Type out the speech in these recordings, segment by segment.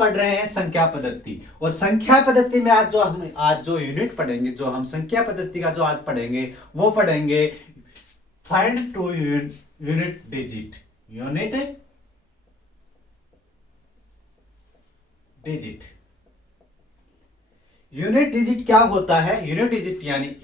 पढ़ रहे हैं संख्या पद्धति। और संख्या पद्धति में आज जो यूनिट पढ़ेंगे, जो हम संख्या पद्धति का जो आज पढ़ेंगे, वो पढ़ेंगे find to unit digit. Unit digit, unit digit क्या होता है? यूनिट डिजिट यानी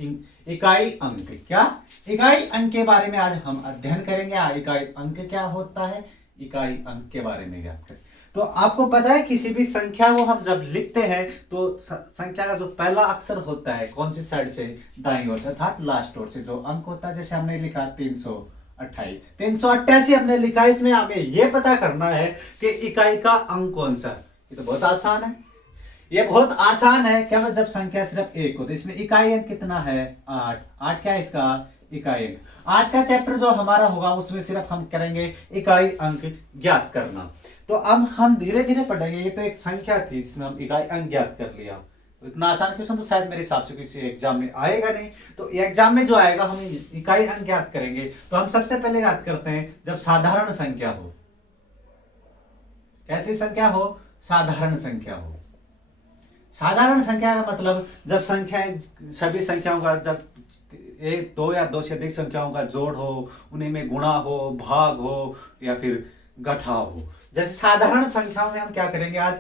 इकाई अंक। क्या? इकाई अंक के बारे में आज हम अध्ययन करेंगे। इकाई अंक क्या होता है, इकाई अंक के बारे में ज्ञात करें। तो आपको पता है किसी भी संख्या को हम जब लिखते हैं तो संख्या का जो पहला अक्षर होता है कौन सी साइड से? दाईं ओर से, अर्थात लास्ट ओर से। जो अंक होता है, जैसे हमने लिखा 328, 388 हमने लिखा। इसमें हमें यह पता करना है कि इकाई का अंक कौन सा है। ये तो बहुत आसान है, ये बहुत आसान है। क्या? जब संख्या सिर्फ एक हो तो इसमें इकाई अंक कितना है? 8। 8 क्या है इसका? इकाई अंक। आज का चैप्टर जो हमारा होगा उसमें सिर्फ हम करेंगे इकाई अंक ज्ञात करना। तो अब हम धीरे धीरे पढ़ेंगे। ये तो एक संख्या थी जिसमें हम इकाई अंक ज्ञात कर लिया। तो इतना आसान क्वेश्चन तो शायद मेरे हिसाब से किसी एग्जाम में आएगा नहीं। तो एग्जाम में जो आएगा हम इकाई अंक ज्ञात करेंगे। तो हम सबसे पहले याद करते हैं जब साधारण संख्या हो। कैसी संख्या हो? साधारण संख्या हो। साधारण संख्या का मतलब जब संख्याएं, सभी संख्याओं का जब एक, दो या दो से अधिक संख्याओं का जोड़ हो, उन्हीं में गुणा हो, भाग हो या फिर घटाव हो। जैसे साधारण संख्याओं में हम क्या करेंगे? आज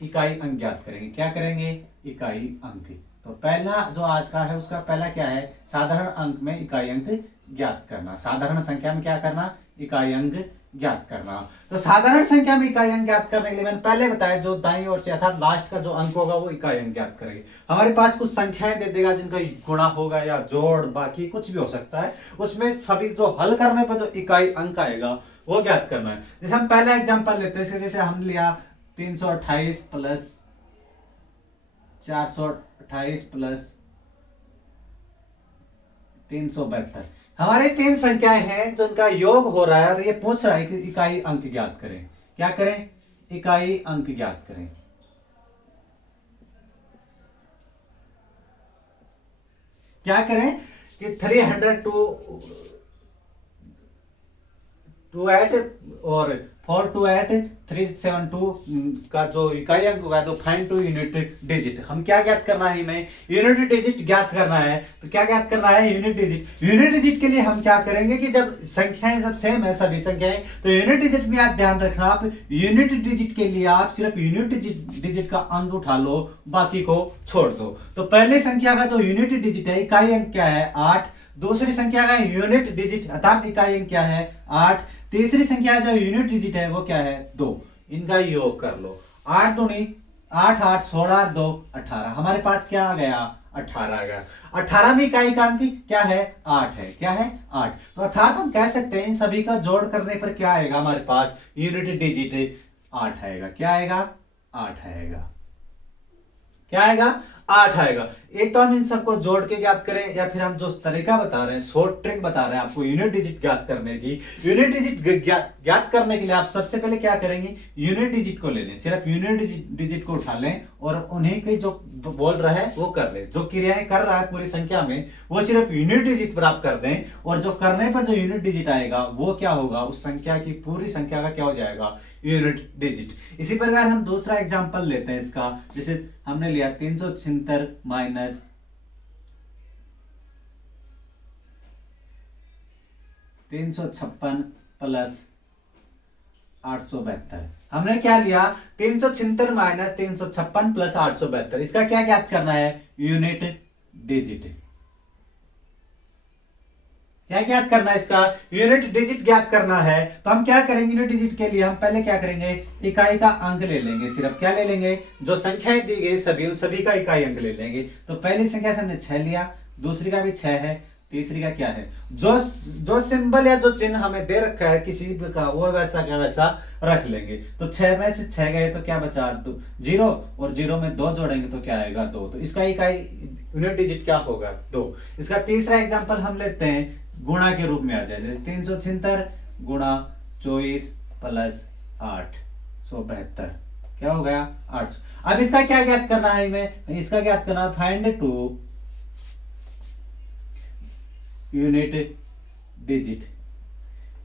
इकाई अंक ज्ञात करेंगे। क्या करेंगे? इकाई अंक। तो पहला जो आज का है उसका पहला क्या है? साधारण अंक में इकाई अंक ज्ञात करना। साधारण संख्या में क्या करना? इकाई अंक ज्ञात करना। तो साधारण संख्या में इकाई अंक ज्ञात करने के लिए मैंने पहले बताया जो दाईं ओर से अर्थात लास्ट का जो अंक होगा वो इकाई अंक ज्ञात करेंगे। हमारे पास कुछ संख्याएं दे देगा जिनका गुणा होगा या जोड़, बाकी कुछ भी हो सकता है। उसमें सभी जो हल करने पर जो इकाई अंक आएगा वो ज्ञात करना है। जैसे हम पहला एग्जांपल लेते हैं, जैसे हम लिया 328 प्लस 428 प्लस 372। हमारी 3 संख्याएं हैं जिनका योग हो रहा है और ये पूछ रहा है कि इकाई अंक ज्ञात करें। क्या करें? इकाई अंक ज्ञात करें। क्या करें कि 328 और 428 372 का जो इकाई अंक होगा तो फाइंड टू यूनिट डिजिट। हम क्या ज्ञात करना है? हमें यूनिट डिजिट ज्ञात करना है। तो क्या ज्ञात करना है? Unit digit. यूनिट डिजिट के लिए हम क्या करेंगे कि जब संख्याएं सब सेम है, सभी संख्याएं, तो यूनिट डिजिट में आप ध्यान रखना, आप यूनिट डिजिट के लिए आप सिर्फ यूनिट डिजिट का अंक उठा लो, बाकी को छोड़ दो। तो पहली संख्या का जो यूनिट डिजिट है, इकाई अंक क्या है? 8। दूसरी संख्या का यूनिट डिजिट अर्थात इकाई अंक क्या है? 8। तीसरी संख्या जो यूनिट डिजिट है वो क्या है? 2। इनका योग कर लो। 8 दूनी 8, 8 16 2 18। हमारे पास क्या आ गया? 18 आ गया। 18वीं इकाई का अंक क्या है? 8 है। क्या है? 8। तो अर्थात हम कह सकते हैं इन सभी का जोड़ करने पर क्या आएगा? हमारे पास यूनिट डिजिट 8 आएगा। क्या आएगा? 8 आएगा। क्या आएगा? 8 आएगा। एक तो हम इन सबको जोड़ के ज्ञात करें या फिर हम जो तरीका बता रहे हैं, शॉर्ट ट्रिक बता रहे हैं आपको यूनिट डिजिट ज्ञात करने की। यूनिट डिजिट ज्ञात करने के लिए आप सबसे पहले क्या करेंगे? यूनिट डिजिट को ले लें, सिर्फ यूनिट डिजिट को उठा लें और उन्हीं की जो बोल रहा है वो कर ले। जो क्रियाएं कर रहा है पूरी संख्या में वो सिर्फ यूनिट डिजिट पर आप कर दें और जो करने पर जो यूनिट डिजिट आएगा वो क्या होगा? उस संख्या की, पूरी संख्या का क्या हो जाएगा? Unit digit. इसी प्रकार हम दूसरा एग्जांपल लेते हैं इसका। जैसे हमने लिया 376 माइनस 356 प्लस 872। हमने क्या लिया? 376 माइनस 356 प्लस 872। इसका क्या ज्ञात करना है? Unit digit. क्या ज्ञात करना है? इसका यूनिट डिजिट ज्ञात करना है। तो हम क्या करेंगे? यूनिट डिजिट के लिए हम पहले क्या करेंगे? इकाई का अंक ले लेंगे। सिर्फ क्या ले लेंगे? जो संख्याएं दी गई सभी, उन सभी का इकाई अंक ले लेंगे। तो पहली संख्या से हमने 6 लिया, दूसरी का भी 6 है, तीसरी का क्या है? जो सिंबल या जो चिन्ह हमें दे रखा है किसी का वो वैसा का वैसा रख लेंगे। तो 6 में से 6 गए तो क्या बचा? 0 और 0 में 2 जोड़ेंगे तो क्या आएगा? 2। तो इसका इकाई यूनिट डिजिट क्या होगा? 2। इसका तीसरा एग्जांपल हम लेते हैं, गुणा के रूप में आ जाए। जैसे 376 गुणा 24 प्लस 872 क्या हो गया? 800। अब इसका क्या ज्ञात करना है? हमें इसका ज्ञात करना है फाइंड टू यूनिट डिजिट।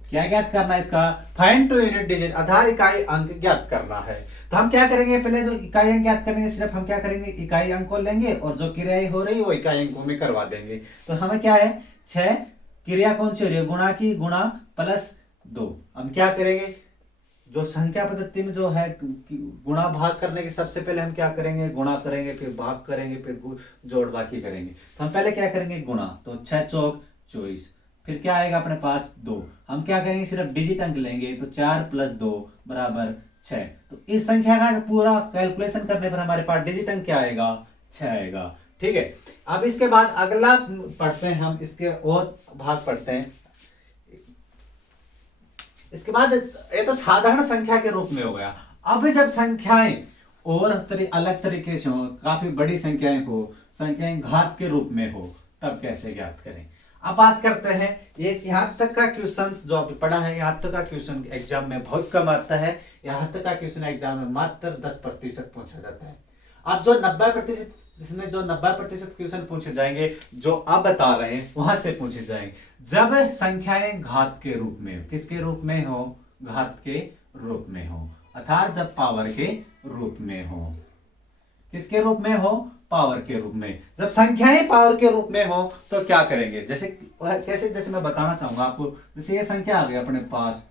क्या ज्ञात करना है? इसका फाइंड टू यूनिट डिजिट, आधार इकाई अंक ज्ञात करना है। तो हम क्या करेंगे, पहले जो इकाई अंक ज्ञात करेंगे, सिर्फ हम क्या करेंगे, इकाई अंक को लेंगे और जो क्रियाएं हो रही है वो इकाई अंकों में करवा देंगे। तो हमें क्या है, 6 क्रिया कौन सी हो रही है, गुणा की, गुणा प्लस 2। हम क्या करेंगे, जो संख्या पद्धति में जो है गुणा भाग करने के सबसे पहले हम क्या करेंगे, गुणा करेंगे, फिर भाग करेंगे, फिर जोड़ बाकी करेंगे। तो हम पहले क्या करेंगे, गुणा, तो 6 चौक 24, फिर क्या आएगा अपने पास 2। हम क्या करेंगे, सिर्फ डिजिट अंक लेंगे, तो 4 + 2 = 6। तो इस संख्या का पूरा कैलकुलेशन करने पर हमारे पास डिजिट अंक क्या आएगा, 6 आएगा। ठीक है, अब इसके बाद अगला पढ़ते हैं हम, इसके और भाग पढ़ते हैं। इसके बाद ये तो साधारण संख्या के रूप में हो गया। अब जब संख्याएं और अलग तरीके से हो, काफी बड़ी संख्याएं हो, संख्याएं घात के रूप में हो, तब कैसे ज्ञात करें। अब बात करते हैं, ये यहाँ तक का क्वेश्चन जो अभी पढ़ा है, यहाँ तक का क्वेश्चन एग्जाम में बहुत कम आता है। यहाँ तक का क्वेश्चन एग्जाम में मात्र 10% पूछा जाता है। अब जो 90%, जिसमें जो 90% क्वेश्चन पूछे जाएंगे, जो अब बता रहे हैं वहां से पूछे जाएंगे जब संख्याएं घात के रूप में हो। किसके रूप में हो, घात के रूप में हो, अर्थात जब पावर के रूप में हो। किसके रूप में हो, पावर के रूप में। जब संख्याएं पावर के रूप में हो तो क्या करेंगे, जैसे कैसे, जैसे मैं बताना चाहूंगा आपको। जैसे ये संख्या आ गई अपने पास,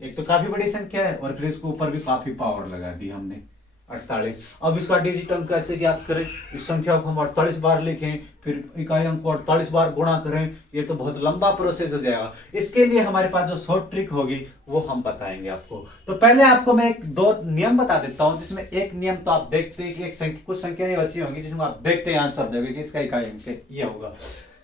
एक तो काफी बड़ी संख्या है और फिर इसके ऊपर भी काफी पावर लगा दी हमने, 48। अब इसका डिजिट अंक कैसे ज्ञात करें, इस संख्या को हम 48 बार लिखें, फिर इकाई अंक को 48 बार गुणा करें, ये तो बहुत लंबा प्रोसेस हो जाएगा। इसके लिए हमारे पास जो शॉर्ट ट्रिक होगी वो हम बताएंगे आपको। तो पहले आपको मैं दो नियम बता देता हूं, जिसमें एक नियम तो आप देखते हैं कि एक संख्या, कुछ संख्याएं ऐसी होंगी जिसमें आप देखते हैं आंसर दोगे कि इसका इकाई अंक ये होगा।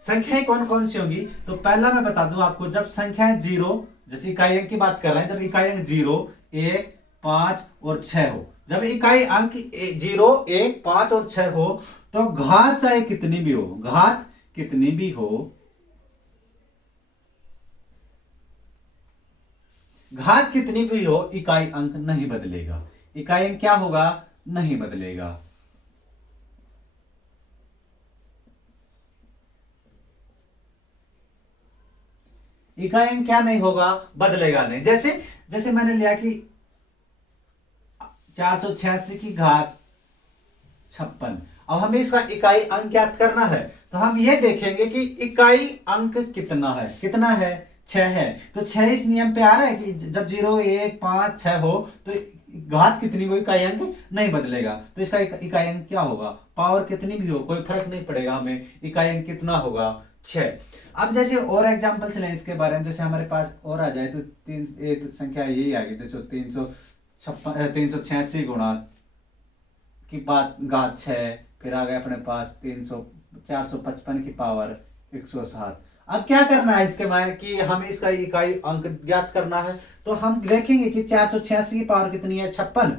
संख्याएं कौन कौन सी होंगी, तो पहला मैं बता दूं आपको, जब संख्याएं 0, जैसे इकाई अंक की बात कर रहे हैं, जब इकाई अंक 0, 1, 5 और 6 हो, जब इकाई अंक 0, 1, 5 और 6 हो, तो घात चाहे कितनी भी हो, घात कितनी भी हो, घात कितनी भी हो, इकाई अंक नहीं बदलेगा। इकाई अंक क्या होगा, नहीं बदलेगा। इकाई अंक क्या नहीं होगा, बदलेगा नहीं। जैसे जैसे मैंने लिया कि 486 की घात 56। अब हमें इसका इकाई अंक ज्ञात करना है, तो हम ये देखेंगे कि इकाई अंक कितना है, कितना है, 6 है। तो 6 इस नियम पे आ रहा है कि जब 0, 1, 5, 6 हो तो घात कितनी हो, इकाई अंक नहीं बदलेगा। तो इसका इकाई अंक क्या होगा, पावर कितनी भी हो, कोई फर्क नहीं पड़ेगा हमें, इकाई अंक कितना होगा, 6। अब जैसे और एग्जांपल्स लें इसके बारे में, जैसे हमारे पास और आ जाए तो तो संख्या यही आ गई, 386 गुणा की बात घात 6, फिर आ गए अपने पास 455 की पावर 107। अब क्या करना है इसके मायने कि हमें इसका इकाई अंक ज्ञात करना है। तो हम देखेंगे कि 486 की पावर कितनी है, 56,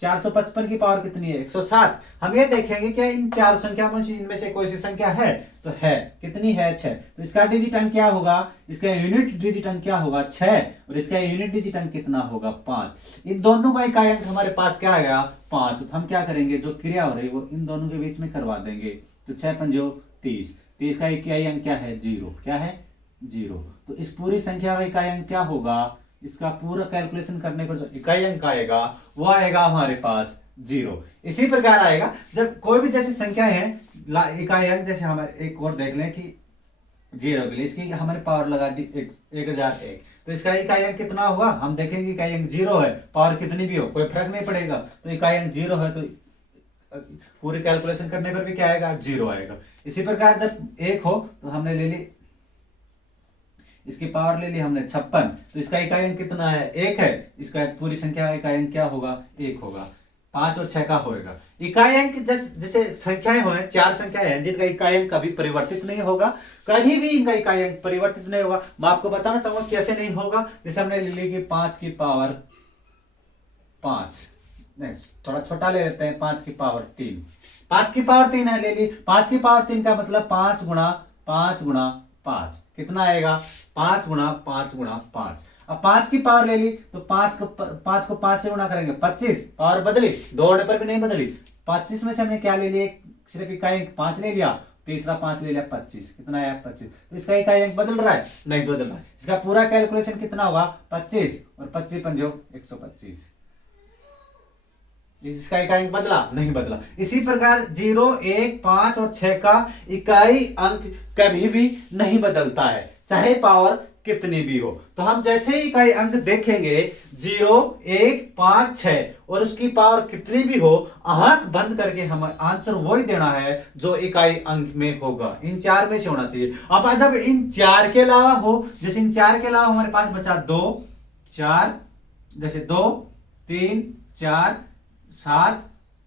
455 की पावर कितनी है, 107। हम ये देखेंगे कि इन चार संख्या में इनमें से कोई सी संख्या है, तो है, कितनी है, 6। तो इसका डिजिट अंक क्या होगा, इसका यूनिट डिजिट अंक क्या होगा, 6, और इसका यूनिट डिजिट अंक कितना होगा, 5। इन दोनों का इकाई अंक हमारे पास क्या आएगा, 5। तो हम क्या करेंगे, जो क्रिया हो रही है वो इन दोनों के बीच में करवा देंगे। तो 6 पंजो 30, 30 का इकाई अंक क्या है, 0। क्या है, 0। तो इस पूरी संख्या का इकाई अंक क्या होगा, इसका पूरा कैलकुलेशन करने पर जो इकाई अंक आएगा वो आएगा हमारे पास 0। इसी प्रकार आएगा जब कोई भी जैसी संख्या है इकाई अंक, जैसे हमारे एक और देख लें कि 0 के लिए इसकी हमारे पावर लगा दी 1001, तो इसका इकाई अंक कितना होगा, हम देखेंगे इकाई अंक 0 है, पावर कितनी भी हो कोई फर्क नहीं पड़ेगा। तो इकाई अंक 0 है, तो पूरी कैलकुलेशन करने पर भी क्या आएगा, 0 आएगा। इसी प्रकार जब 1 हो तो हमने ले ली, इसकी पावर ले ली हमने 56, तो इसका इकाई अंक कितना है, 1 है। इसका पूरी संख्या का इकाई अंक क्या होगा, 1 होगा। 5 और 6 का होएगा इकाई अंक। जैसे संख्याएं हो, 4 संख्याएं हैं जिनका इकाई अंक कभी परिवर्तित नहीं होगा, कभी भी इनका इकाई अंक परिवर्तित नहीं होगा। मैं आपको बताना चाहूंगा कैसे नहीं होगा। जैसे हमने ले ली कि 5 की पावर 5, नहीं थोड़ा छोटा ले लेते हैं, 5 की पावर 3, 5 की पावर 3 है ले ली। 5 की पावर 3 का मतलब 5 गुणा 5 गुणा 5 कितना आएगा, 5 गुणा 5 गुणा 5। अब 5 की पावर ले ली तो 5 को 5 से गुणा करेंगे 25, पावर बदली, 2 होने पर भी नहीं बदली। 25 में से हमने क्या ले लिया, सिर्फ इकाई अंक 5 ले लिया, तीसरा 5 ले लिया, 25 कितना आया, 25। तो इसका इकाई अंक बदल रहा है, नहीं बदल रहा है। इसका पूरा कैलकुलेशन कितना होगा, 25, और 25 पंजो 125। इसका इकाई अंक बदला नहीं बदला। इसी प्रकार 0, 1, 5 और 6 का इकाई अंक कभी भी नहीं बदलता है, चाहे पावर कितनी भी हो। तो हम जैसे ही इकाई अंक देखेंगे 0, 1, 5, 6 और उसकी पावर कितनी भी हो, आंख बंद करके हमें आंसर वही देना है जो इकाई अंक में होगा, इन 4 में से होना चाहिए। अब जब इन 4 के अलावा हो, जैसे इन 4 के अलावा हमारे पास बचा 2, 4, जैसे 2, 3, 4, 7,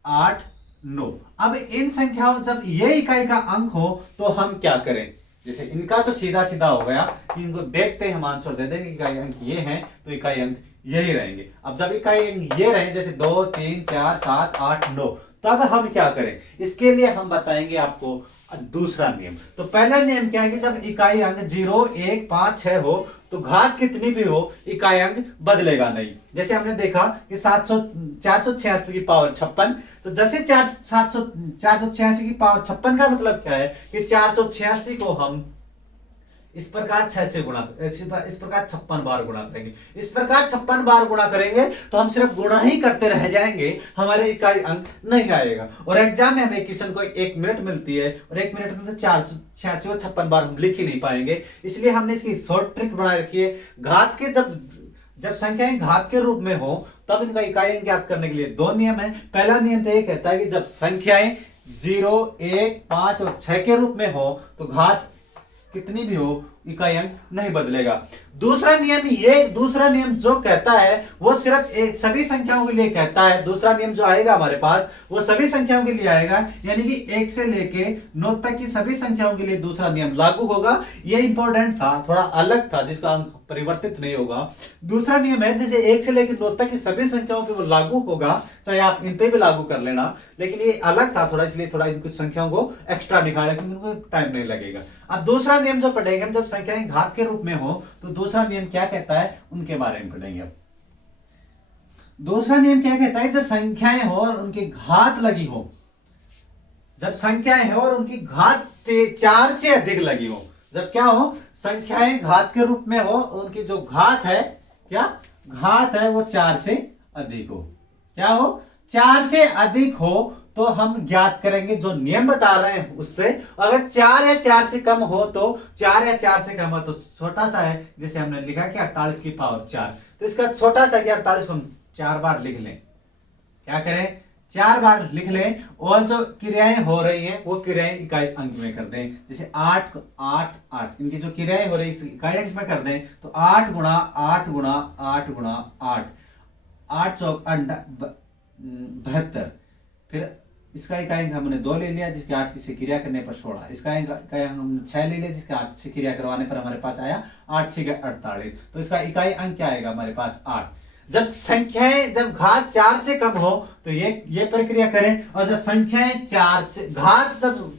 8, 9। अब इन संख्याओं जब ये इकाई का अंक हो तो हम क्या करें? जैसे इनका तो सीधा सीधा हो गया कि इनको देखते ही हम आंसर दे देंगे इकाई अंक ये हैं तो इकाई अंक यही रहेंगे। अब जब इकाई अंक ये रहे जैसे 2, 3, 4, 7, 8, 9, तब हम क्या करें? इसके लिए हम बताएंगे आपको दूसरा नियम। तो पहला नियम क्या है कि जब इकाई अंक 0, 1, 5, 6 हो तो घात कितनी भी हो इकाई अंक बदलेगा नहीं। जैसे हमने देखा कि 486 की पावर 56, तो जैसे 486 की पावर 56 का मतलब क्या है कि 486 को हम इस प्रकार 6 से गुणा, इस प्रकार 56 बार गुणा करेंगे। इस प्रकार 56 बार गुणा करेंगे तो हम सिर्फ गुणा ही करते रह जाएंगे, हमारे इकाई अंक नहीं आएगा। और एग्जाम में हमें क्वेश्चन को 1 मिनट मिलती है और 1 मिनट में तो 486 और 56 बार हम लिख ही नहीं पाएंगे, इसलिए हमने इसकी शॉर्ट ट्रिक बना रखी है। घात के जब संख्याएं घात के रूप में हो तब इनका इकाई अंक ज्ञात करने के लिए 2 नियम है। पहला नियम तो ये कहता है कि जब संख्याएं 0, 1, 5 और 6 के रूप में हो तो घात कितनी भी हो इकाई अंक नहीं बदलेगा। दूसरा नियम जो कहता है वो सिर्फ सभी संख्याओं के लिए कहता है। दूसरा नियम जो आएगा हमारे पास वो सभी संख्याओं के लिए आएगा, यानी कि 1 से लेके 9 तक की सभी संख्याओं के लिए दूसरा नियम लागू होगा। ये इंपॉर्टेंट था, थोड़ा अलग था, जिसका अंक परिवर्तित नहीं होगा। दूसरा नियम है जैसे 1 से लेकर 9 तक की सभी संख्याओं पे वो लागू होगा, चाहे आप इन पे भी लागू कर लेना, लेकिन ये अलग था थोड़ा, इसलिए थोड़ा इन कुछ संख्याओं को एक्स्ट्रा निकाला क्योंकि उनको टाइम नहीं लगेगा। अब दूसरा नियम जो पढ़ेंगे हम, जब संख्याएं घात के रूप में हो तो दूसरा नियम क्या कहता है उनके बारे में पढ़ेंगे। अब दूसरा नियम क्या कहता है, जब संख्याएं हो और उनकी घात लगी हो, जब संख्याएं हो और उनकी घात 4 से अधिक लगी हो, जब क्या हो संख्याएं घात के रूप में हो, उनकी जो घात है, क्या घात है वो 4 से अधिक हो, क्या हो 4 से अधिक हो, तो हम ज्ञात करेंगे जो नियम बता रहे हैं उससे। अगर 4 या 4 से कम हो तो 4 या 4 से कम हो तो छोटा सा है, जैसे हमने लिखा कि 48 की पावर 4, तो इसका छोटा सा कि 48 को हम 4 बार लिख लें, क्या करें 4 बार लिख लें, और जो क्रियाएं हो रही हैं वो क्रियाएं इकाई अंक में कर दें। जैसे 8, 8, 8 इनकी जो क्रियाएं हो रही है इकाई अंक में कर दें, तो 8 गुणा 8 गुणा 8 गुणा 8, 8 चौक 72, फिर इसका इकाई अंक हमने 2 ले लिया जिसके 8 से क्रिया करने पर 16, इसका इकाई हमने 6 ले लिया जिसके 8 से क्रिया करवाने पर हमारे पास आया 8 से 48, तो इसका इकाई अंक क्या आएगा हमारे पास 8। जब संख्याएं जब घात 4 से कम हो तो ये प्रक्रिया करें, और जब संख्याएं 4 से घात जब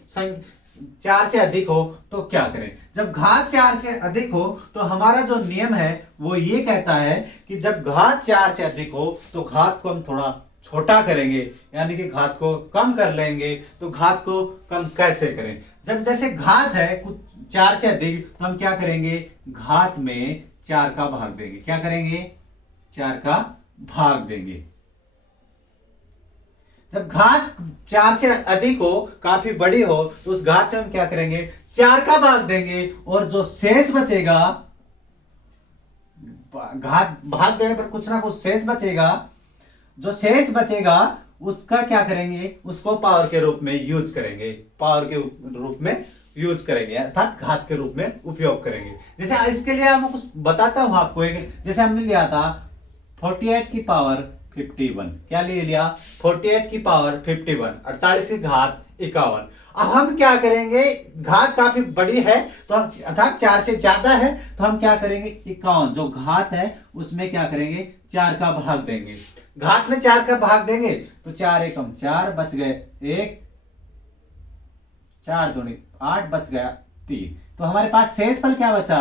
4 से अधिक हो तो क्या करें? जब घात 4 से अधिक हो तो हमारा जो नियम है वो ये कहता है कि जब घात 4 से अधिक हो तो घात को हम थोड़ा छोटा करेंगे, यानी कि घात को कम कर लेंगे। तो घात को कम कैसे करें? जब जैसे घात है कुछ 4 से अधिक तो हम क्या करेंगे, घात में 4 का भाग देंगे, क्या करेंगे 4 का भाग देंगे। जब घात 4 से अधिक हो, काफी बड़ी हो, तो उस घात में हम क्या करेंगे 4 का भाग देंगे, और जो शेष बचेगा, घात भाग देने पर कुछ ना कुछ शेष बचेगा, जो शेष बचेगा उसका क्या करेंगे, उसको पावर के रूप में यूज करेंगे, पावर के रूप में यूज करेंगे, अर्थात घात के रूप में उपयोग करेंगे। जैसे इसके लिए मैं कुछ बताता हूं आपको, जैसे हमने लिया था 48 की पावर 51, क्या ले लिया 48 की पावर 51, 48 की घात 51। अब हम क्या करेंगे, घात काफी बड़ी है तो अर्थात 4 से ज्यादा है, तो हम क्या करेंगे 51 जो घात है उसमें क्या करेंगे 4 का भाग देंगे। घात में 4 का भाग देंगे तो 4 एकम 4 बच गए 1, 4 दूनी 8 बच गया 3, तो हमारे पास शेषफल क्या बचा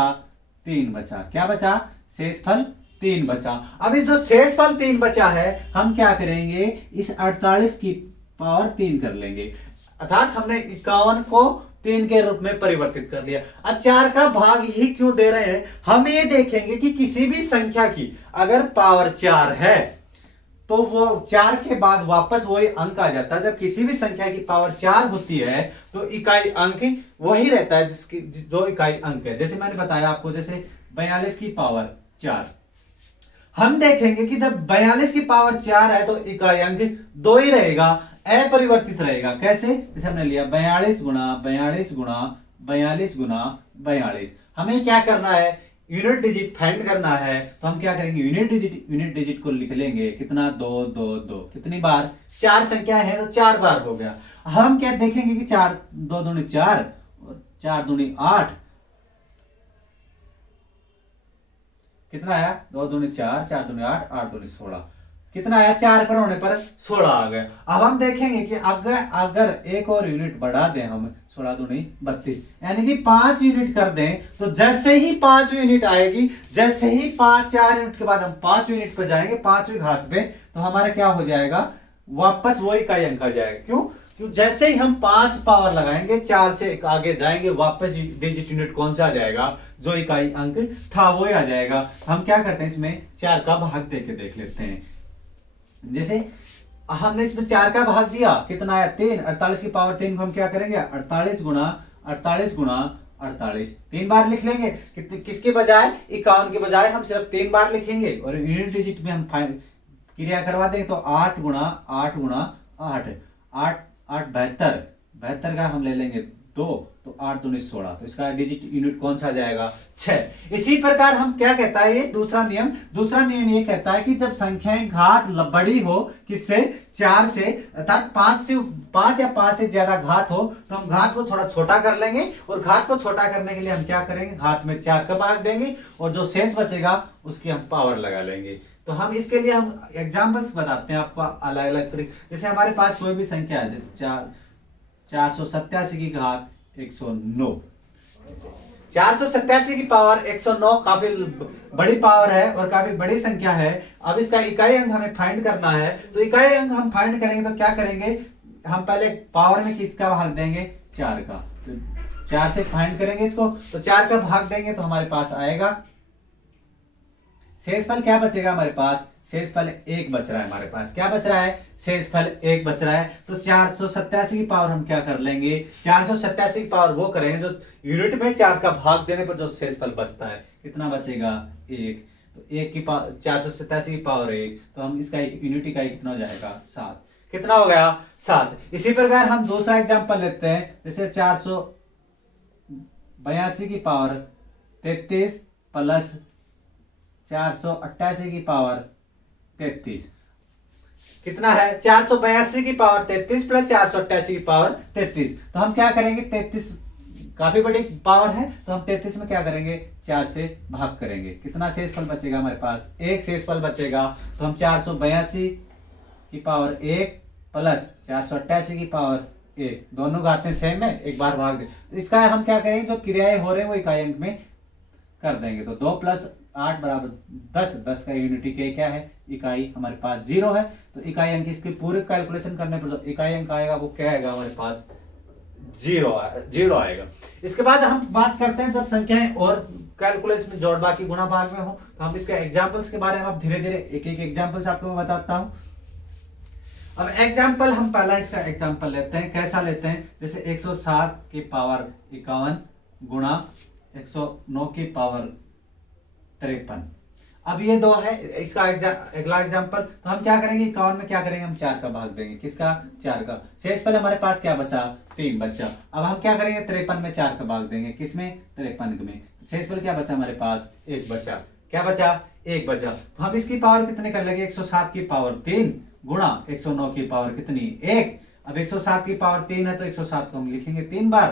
3 बचा, क्या बचा शेषफल 3 बचा। अब इस जो शेषफल 3 बचा है हम क्या करेंगे, इस 48 की पावर 3 कर लेंगे, अर्थात हमने 51 को 3 के रूप में परिवर्तित कर लिया। अब 4 का भाग ही क्यों दे रहे हैं, हम ये देखेंगे कि किसी भी संख्या की अगर पावर 4 है तो वो 4 के बाद वापस वही अंक आ जाता है। जब किसी भी संख्या की पावर 4 होती है तो इकाई अंक वही रहता है जिसकी जो इकाई अंक है। जैसे मैंने बताया आपको, जैसे 42 की पावर 4, हम देखेंगे कि जब 42 की पावर 4 है तो इकाई अंक 2 ही रहेगा, अपरिवर्तित रहेगा। कैसे? जैसे हमने लिया 42 गुणा 42 गुणा 42 गुणा 42। हमें क्या करना है? यूनिट डिजिट फाइंड करना है। तो हम क्या करेंगे? यूनिट डिजिट को लिख लेंगे। कितना? 2 2 2। कितनी बार? 4 संख्या है तो 4 बार हो गया। हम क्या देखेंगे कि 4 2 दूनी 4 और 4 दूनी 8। कितना आया? 2 दूनी 4, 4 दूनी 8, 8 दूनी 16। कितना आया? 4 पर होने पर 16 आ गया। अब हम देखेंगे कि अगर एक और यूनिट बढ़ा दें हम, 16 दूनी 32, यानी कि 5 यूनिट कर दें, तो जैसे ही 5 यूनिट आएगी, जैसे ही 4 यूनिट के बाद हम 5 यूनिट पर जाएंगे, 5वीं घात पे, तो हमारा क्या हो जाएगा? वापस वही इकाई अंक आ जाएगा। क्यों? क्यों? जैसे ही हम 5 पावर लगाएंगे, 4 से आगे जाएंगे, वापस डिजिट यूनिट कौन सा आ जाएगा? जो इकाई अंक था वो ही आ जाएगा। हम क्या करते हैं? इसमें 4 का भाग देके देख लेते हैं। जैसे हमने इसमें 4 का भाग दिया, कितना आया? 3। 48 की पावर 3 को हम क्या करेंगे? 48 गुणा 48 गुणा 48 3 बार लिख लेंगे। किसके बजाय? 51 के बजाय हम सिर्फ 3 बार लिखेंगे। और यूनिट डिजिट में हम क्रिया करवा देंगे तो 8 गुणा 8 गुणा 8 8 8 72 72 का हम ले लेंगे 2, तो 8 दूनी 16। तो इसका डिजिट यूनिट कौन सा जाएगा? 6। इसी प्रकार हम क्या कहता है ये दूसरा नियम ये कहता है कि जब संख्याएं घात बड़ी हो, किससे? 4 से, अर्थात 5 या 5 से ज्यादा घात हो, तो हम घात को थोड़ा छोटा कर लेंगे। और घात को छोटा करने के लिए हम क्या करेंगे? घात में 4 का भाग देंगे और जो शेष बचेगा उसकी हम पावर लगा लेंगे। तो हम इसके लिए हम एग्जाम्पल्स बताते हैं आपको अलग अलग तरीके। जैसे हमारे पास कोई भी संख्या है, जैसे 487 की घात 109। 487 की पावर 109 काफी बड़ी पावर है और काफी बड़ी संख्या है। अब इसका इकाई अंक हमें फाइंड करना है। तो इकाई अंक हम फाइंड करेंगे तो क्या करेंगे? हम पहले पावर में किसका भाग देंगे? 4 का। तो 4 से फाइंड करेंगे इसको, तो 4 का भाग देंगे तो हमारे पास आएगा, शेषफल क्या बचेगा हमारे पास? शेषफल 1 बच रहा है हमारे पास। क्या बच रहा है? शेषफल 1 बच रहा है। तो 487 की पावर हम क्या कर लेंगे? 487 की पावर वो करेंगे जो यूनिट में 4 का भाग देने पर जो शेषफल बचता है। कितना बचेगा? 1। तो 1 की 487 की पावर 1, तो हम इसका यूनिट इकाई कितना हो जाएगा? 7। कितना हो गया? 7। इसी प्रकार हम दूसरा एग्जाम्पल लेते हैं। जैसे 482 की पावर 33 प्लस 488 की पावर 33। कितना है? 482 की पावर 33 प्लस 488 की पावर 33। तो हम क्या करेंगे? 33 काफी बड़ी पावर है, तो हम 33 में क्या करेंगे? 4 से भाग करेंगे। कितना शेषफल बचेगा हमारे पास? 1 शेषफल बचेगा। तो हम 482 की पावर 1 प्लस 488 की पावर 1, दोनों घातें सेम है, एक बार भाग दे। तो इसका हम क्या करेंगे? जो क्रियाएं हो रहे हैं वो इकाई अंक में कर देंगे। तो 2 प्लस 8 बराबर 10। 10 का यूनिट इकाई क्या है? इकाई हमारे पास 0 है। तो इकाई अंक इसकी पूरी कैलकुलेशन करने पर जो इकाई अंक आएगा वो क्या आएगा हमारे पास? 0 आएगा। इसके बाद हम बात करते हैं जब संख्याएं और कैलकुलेशन में जोड़ बाकी गुणा भाग में हो, तो हम इसके एग्जाम्पल्स के बारे में अब धीरे धीरे एक एक एग्जाम्पल्स आपको मैं बताता हूं। अब एग्जाम्पल हम पहला इसका एग्जाम्पल लेते हैं। कैसा लेते हैं? जैसे 107 की पावर 51 गुणा 109 की पावर 53। अब ये दो है, इसका अगला एग्जांपल। तो हम क्या करेंगे? 51 में क्या करेंगे? हम 4 का भाग देंगे। किसका? 4 का। शेषफल हमारे पास क्या बचा? 3 बचा। अब हम क्या करेंगे? 53 में 4 का भाग देंगे। किसमें? 53 में। तो शेषफल क्या बचा हमारे पास? 1 बचा। क्या बचा? 1 बचा। तो हम इसकी पावर कितने कर लेंगे? 107 की पावर 3 गुणा 109 की पावर कितनी? 1। अब 107 की पावर 3 है तो 107 को हम लिखेंगे 3 बार।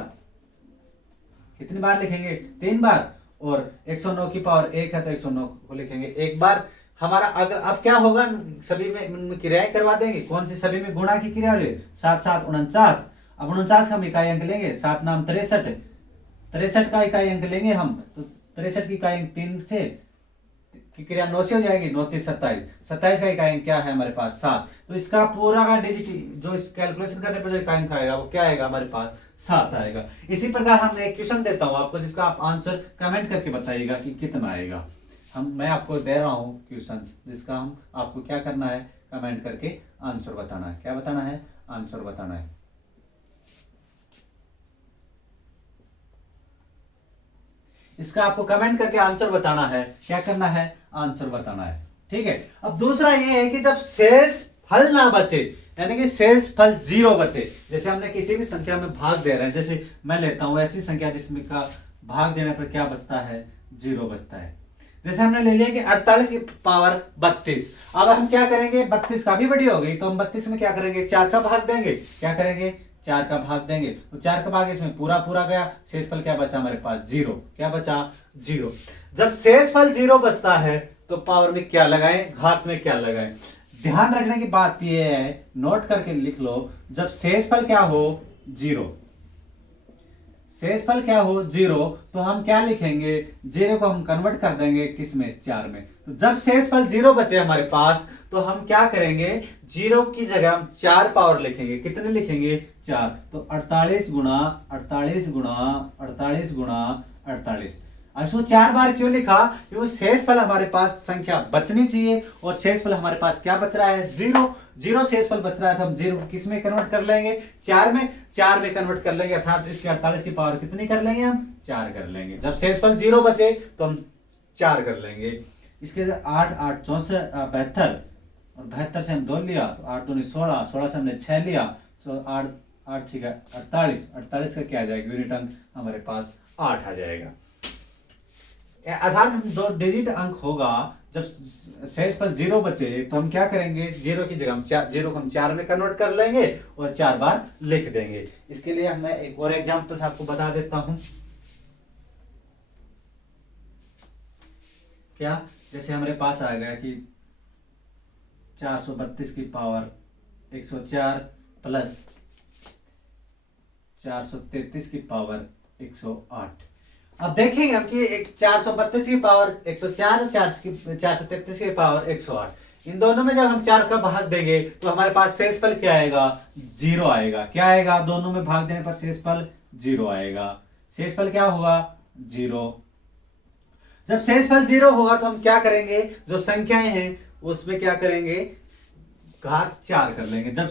कितनी बार लिखेंगे? 3 बार। और 109 की पावर 1 है तो 109 को लिखेंगे 1 बार। हमारा अब क्या होगा? सभी में क्रियाएं करवा देंगे। कौन सी? सभी में गुणा की क्रिया ले। 7 7 49। अब 49 हम इकाई अंक लेंगे। 7 नाम 63। 63 का इकाई अंक लेंगे हम। तो 63 की इकाई अंक 3 से की क्रिया 9 से हो जाएगी। 9 3 27। 27 का इकाई अंक क्या है हमारे पास? 7। तो इसका पूरा का डिजिट जो इस कैलकुलेशन करने पर जो इकाई अंक आएगा वो क्या आएगा हमारे पास? 7 आएगा। इसी प्रकार हम एक क्वेश्चन देता हूं आपको, जिसका आप आंसर कमेंट करके बताइएगा कि कितना आएगा। मैं आपको दे रहा हूं क्वेश्चन, जिसका हम आपको क्या करना है? कमेंट करके आंसर बताना है। क्या बताना है? आंसर बताना है। इसका आपको कमेंट करके आंसर बताना है। क्या करना है? आंसर बताना है। ठीक है। अब दूसरा ये है कि जब शेष फल ना बचे, यानी कि शेष फल 0 बचे, जैसे हमने किसी भी संख्या में भाग दे रहे हैं, जैसे मैं लेता हूं ऐसी संख्या जिसमें का भाग देने पर क्या बचता है? 0 बचता है। जैसे हमने ले लिया कि 48 की पावर 32। अब हम क्या करेंगे? 32 काफी बड़ी हो गई, तो हम 32 में क्या करेंगे? 4 का भाग देंगे। क्या करेंगे? 4 का भाग देंगे। तो 4 का भाग इसमें पूरा पूरा गया, शेषफल क्या बचा हमारे पास? 0। क्या बचा? 0। जब शेषफल 0 बचता है तो पावर में क्या लगाएं? घात में क्या लगाएं? ध्यान रखने की बात यह है, नोट करके लिख लो, जब शेषफल क्या हो? 0, शेषफल क्या हो? 0, तो हम क्या लिखेंगे? 0 को हम कन्वर्ट कर देंगे किस में? 4 में। तो जब शेषफल 0 बचे हमारे पास, तो हम क्या करेंगे? 0 की जगह हम 4 पावर लिखेंगे। कितने लिखेंगे? 4। तो 48 गुणा 48 गुणा 48 गुणा 48। अब इसको 4 बार क्यों लिखा? क्योंकि शेषफल हमारे पास संख्या बचनी चाहिए, और शेषफल हमारे पास क्या बच रहा है? 0। 0 शेषफल बच रहा है, तो हम 0 को किस में कन्वर्ट कर लेंगे? 4 में। 4 में कन्वर्ट कर लेंगे, अर्थात इसकी 48 की पावर कितनी कर लेंगे? हम 4 कर लेंगे। जब शेषफल 0 बचे तो हम 4 कर लेंगे। इसके 8 8 64 72, और 72 से हम 2 लिया तो 8 दूनी 16, 16 से हमने 6 लिया, तो 8 8 6 48, 48 का क्या आ जाएगा? यूनिट अंक हमारे पास 8 आ जाएगा। अर्थात हम 2 डिजिट अंक होगा, जब शेषफल 0 बचे तो हम क्या करेंगे? 0 की जगह हम 0 को हम 4 में कन्वर्ट कर लेंगे और 4 बार लिख देंगे। इसके लिए मैं एक और एग्जांपल आपको बता देता हूं। क्या? जैसे हमारे पास आ गया कि 432 की पावर 104 प्लस 433 की पावर 108। अब देखेंगे हम कि 432 की पावर 104 और 433 की पावर 108, इन दोनों में जब हम 4 का भाग देंगे तो हमारे पास शेषफल क्या आएगा? 0 आएगा। क्या आएगा? दोनों में भाग देने पर शेषफल 0 आएगा। शेषफल क्या होगा? 0। जब शेषफल 0 होगा तो हम क्या करेंगे? जो संख्याएं हैं उसमें क्या करेंगे? घात 4 कर लेंगे। जब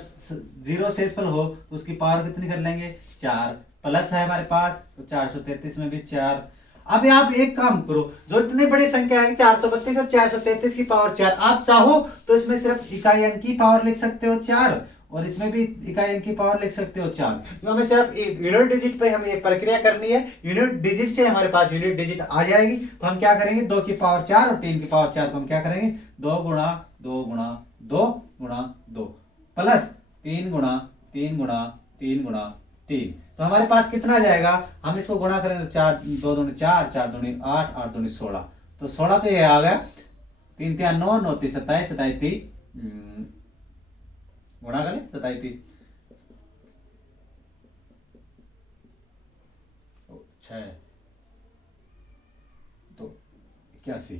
0 शेषफल हो तो उसकी पावर कितनी कर लेंगे? 4। प्लस है हमारे पास, तो 433 में भी 4। अब आप एक काम करो, जो इतनी बड़ी संख्या है 432 और 433 की पावर 4, आप चाहो तो इसमें सिर्फ इकाई अंक की पावर लिख सकते हो 4, और इसमें भी इकाई अंक की पावर लिख सकते हो 4। तो हमें सिर्फ यूनिट डिजिट पे हमें ये प्रक्रिया करनी है। यूनिट डिजिट से हमारे पास यूनिट डिजिट आ जाएगी, तो हम क्या करेंगे? 2 की पावर 4 और 3 की पावर 4 को हम क्या करेंगे? 2 गुणा 2 गुणा 2 गुणा 2 प्लस 3 गुणा 3 गुणा 3 गुणा 3। तो हमारे पास कितना आ जाएगा? हम इसको गुणा करें तो 4 2 दूनी 4, 4 दूनी 8, 8 दूनी 16। तो 16 तो ये आ गया। 3 3 9, 9 3 27, 27 3 गुणा करें 27 3 6 तो 81,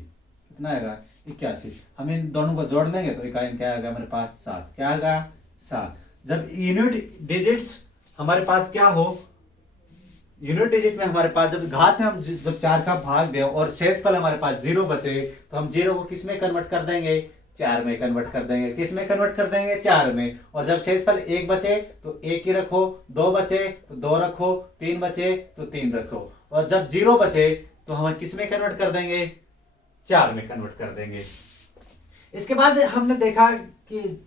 कितना आएगा? 81। हम इन दोनों को जोड़ लेंगे तो इकाई क्या आएगा हमारे पास? 7। क्या आएगा? 7। जब यूनिट डिजिट्स हमारे पास क्या हो? यूनिट डिजिट में हमारे पास जब घात में हम जब 4 का भाग दें और शेषफल हमारे पास 0 बचे, तो हम 0 को किस में कन्वर्ट कर देंगे? 4 में कन्वर्ट कर देंगे। किस में कन्वर्ट कर देंगे? 4 में। और जब शेषफल 1 बचे तो 1 ही रखो, 2 बचे तो 2 रखो, 3 बचे तो 3 रखो, और जब 0 बचे तो हम किस में कन्वर्ट कर देंगे? 4 में कन्वर्ट कर देंगे। इसके बाद हमने देखा कि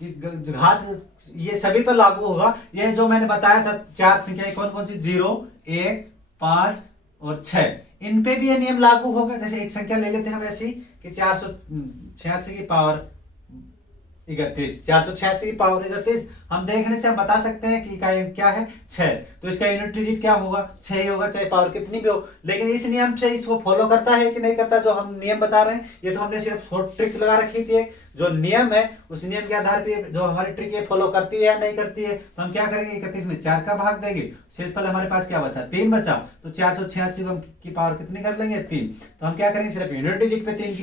घात ये सभी पर लागू होगा। ये जो मैंने बताया था 4 संख्याएं कौन कौन सी? 0 1 5 और 6, इन पे भी ये नियम लागू होगा। जैसे एक संख्या ले लेते हैं वैसी कि 486 की पावर 31, 486 की पावर 31, हम देखने से हम बता सकते हैं कि इकाई क्या है? 6। तो इसका यूनिट डिजिट क्या होगा? 6 ही होगा, चाहे पावर कितनी भी हो। लेकिन इस नियम से इसको फॉलो करता है कि नहीं करता? जो हम नियम बता रहे हैं, ये तो हमने सिर्फ शॉर्ट ट्रिक लगा रखी थी। जो नियम है उस नियम के आधार पर जो हमारी ट्रिक है फॉलो करती है या नहीं करती है, तो हम क्या करेंगे? 31 में 4 का भाग देंगे, शेषफल हमारे पास क्या बचा? 3 बचा, तो 486 की पावर कितनी कर लेंगे? 3। तो हम क्या करेंगे? सिर्फ यूनिट डिजिट पे 3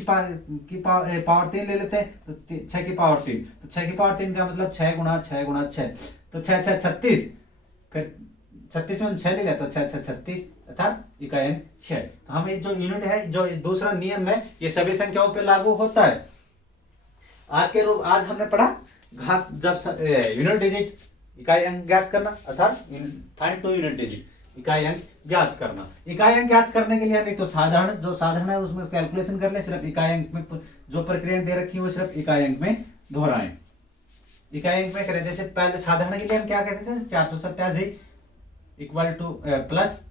की पावर 3 ले लेते हैं, तो 6 की पावर 3। तो 6 की पावर 3 का मतलब 6 गुणा 6 गुणा 6, तो 6 6 36, फिर 36 में हम 6 ले लें तो 6 6 36, अर्थात इकाई अंक 6। तो हमें जो यूनिट है, जो दूसरा नियम है, ये सभी संख्याओं पे लागू होता है। आज हमने पढ़ा घात जब यूनिट डिजिट इकाई अंक ज्ञात करना, अर्थात फाइंड टू यूनिट डिजिट इकाई अंक ज्ञात करना। इकाई अंक ज्ञात करने के लिए हम एक तो साधारण है उसमें कैलकुलेशन कर ले, सिर्फ इकाई अंक में जो प्रक्रियाएं दे रखी है वो सिर्फ इकाई अंक में दोहराएं, इकाई अंक में करें। जैसे पहले साधारण के लिए हम क्या कहते थे, 487 इक्वल टू प्लस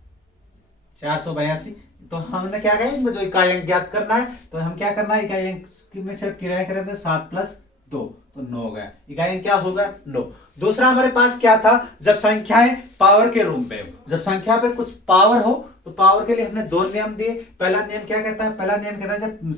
482। तो हमने क्या कहा, जो इकाई अंक ज्ञात करना है तो हम क्या करना है, इकाई अंक में सिर्फ किराया करें तो 7 + 2 तो 9 हो गया। इकाई अंक क्या होगा, 9। दूसरा हमारे पास क्या था, जब संख्याएं पावर के रूप में, जब संख्या पे कुछ पावर हो तो पावर के लिए हमने 2 नियम दिए। पहला नियम क्या कहता है, पहला नियम कहता है जब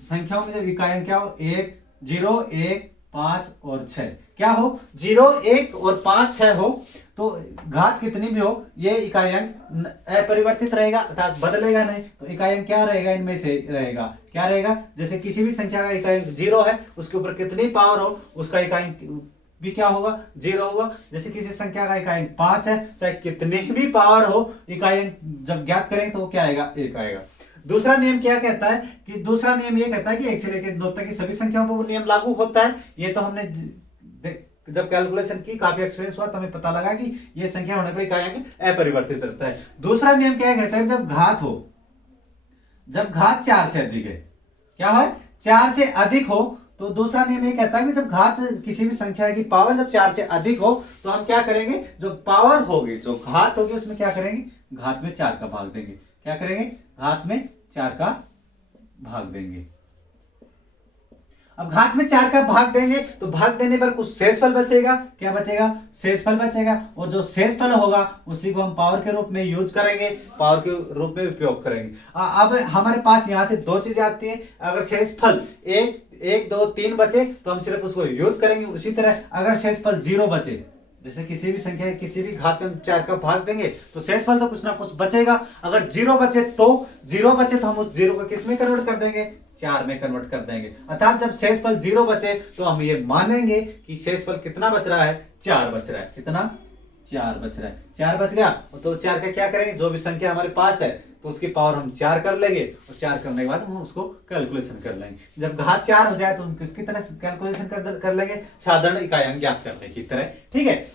संख्याओं में जब इकाई अंक क्या हो, 1 0 1 5 और 6 क्या हो, 0 1 और 5 6 हो तो घात कितनी भी हो ये इकाई अंक अपरिवर्तित रहेगा, अर्थात बदलेगा नहीं। तो इकाई अंक क्या रहेगा, इनमें से रहेगा, क्या रहेगा, जैसे किसी भी संख्या का इकाई अंक 0 है उसके ऊपर कितनी पावर हो उसका इकाई अंक भी क्या होगा, 0 होगा। जैसे किसी संख्या का इकाई अंक 5 है, चाहे कितनी भी पावर हो, इकाई अंक जब ज्ञात करेंगे तो वो क्या आएगा, 1 आएगा। दूसरा नियम क्या कहता है कि दूसरा नियम ये कहता है कि 1 से लेकर 2 तक की सभी संख्याओं पर वो नियम लागू होता है। ये तो हमने जब कैलकुलेशन की काफी एक्सपीरियंस हुआ तो हमें पता लगा कि ये संख्या होने पर इकाई अंक अपरिवर्तित रहता है। दूसरा नियम क्या कहता है, जब घात हो, जब घात 4 से अधिक है, क्या है 4 से अधिक हो, तो दूसरा नियम ये कहता है कि जब घात किसी भी संख्या की पावर जब 4 से अधिक हो तो हम क्या करेंगे, जो पावर होगी, जो घात होगी उसमें क्या करेंगे, घात में 4 का भाग देंगे। क्या करेंगे, घात में 4 का भाग देंगे। अब घात में 4 का भाग देंगे तो भाग देने पर कुछ शेषफल बचेगा, क्या बचेगा, शेषफल बचेगा। और जो शेषफल होगा उसी को हम पावर के रूप में यूज करेंगे, पावर के रूप में उपयोग करेंगे। अब हमारे पास यहां से 2 चीजें आती हैं। अगर शेषफल 1 2 3 बचे तो हम सिर्फ उसको यूज करेंगे। उसी तरह अगर शेषफल 0 बचे, जैसे किसी भी संख्या किसी भी घात में 4 का भाग देंगे तो शेषफल तो कुछ ना कुछ बचेगा। अगर 0 बचे तो हम उस 0 को किस में कन्वर्ट कर देंगे, 4 में कन्वर्ट कर देंगे। अर्थात जब शेषफल 0 बचे तो हम ये मानेंगे कि शेषफल कितना बच रहा है, 4 बच रहा है। कितना, 4 बच रहा है। 4 बच गया तो 4 का क्या करेंगे, जो भी संख्या हमारे पास है तो उसकी पावर हम 4 कर लेंगे और 4 करने के बाद हम उसको कैलकुलेशन कर लेंगे। जब घात 4 हो जाए तो हम किसकी तरह कैलकुलेशन कर लेंगे, साधारण इकाई अंक ज्ञात करने की तरह। ठीक है,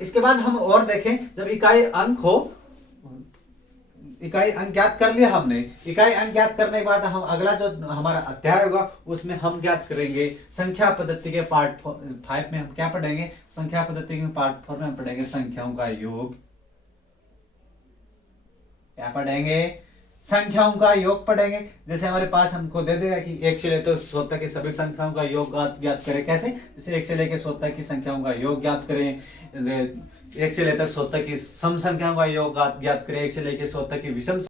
इसके बाद हम और देखें, जब इकाई अंक हो, इकाई अंक ज्ञात कर लिया हमने। इकाई अंक ज्ञात करने के बाद हम अगला जो हमारा अध्याय होगा उसमें हम ज्ञात करेंगे संख्या पद्धति के पार्ट 5 में हम क्या पढ़ेंगे, संख्या पद्धति के पार्ट 4 में हम पढ़ेंगे संख्याओं का योग। क्या पढ़ेंगे, संख्याओं का योग पढ़ेंगे। जैसे हमारे पास हमको दे देगा कि 1 से लेकर 100 तक की सभी संख्याओं का योग ज्ञात करें। कैसे, जैसे 1 से लेकर 100 तक की संख्याओं का योग ज्ञात करें, 1 से लेकर 100 तक की सम संख्याओं का योग ज्ञात करें, 1 से लेकर 100 तक की विषम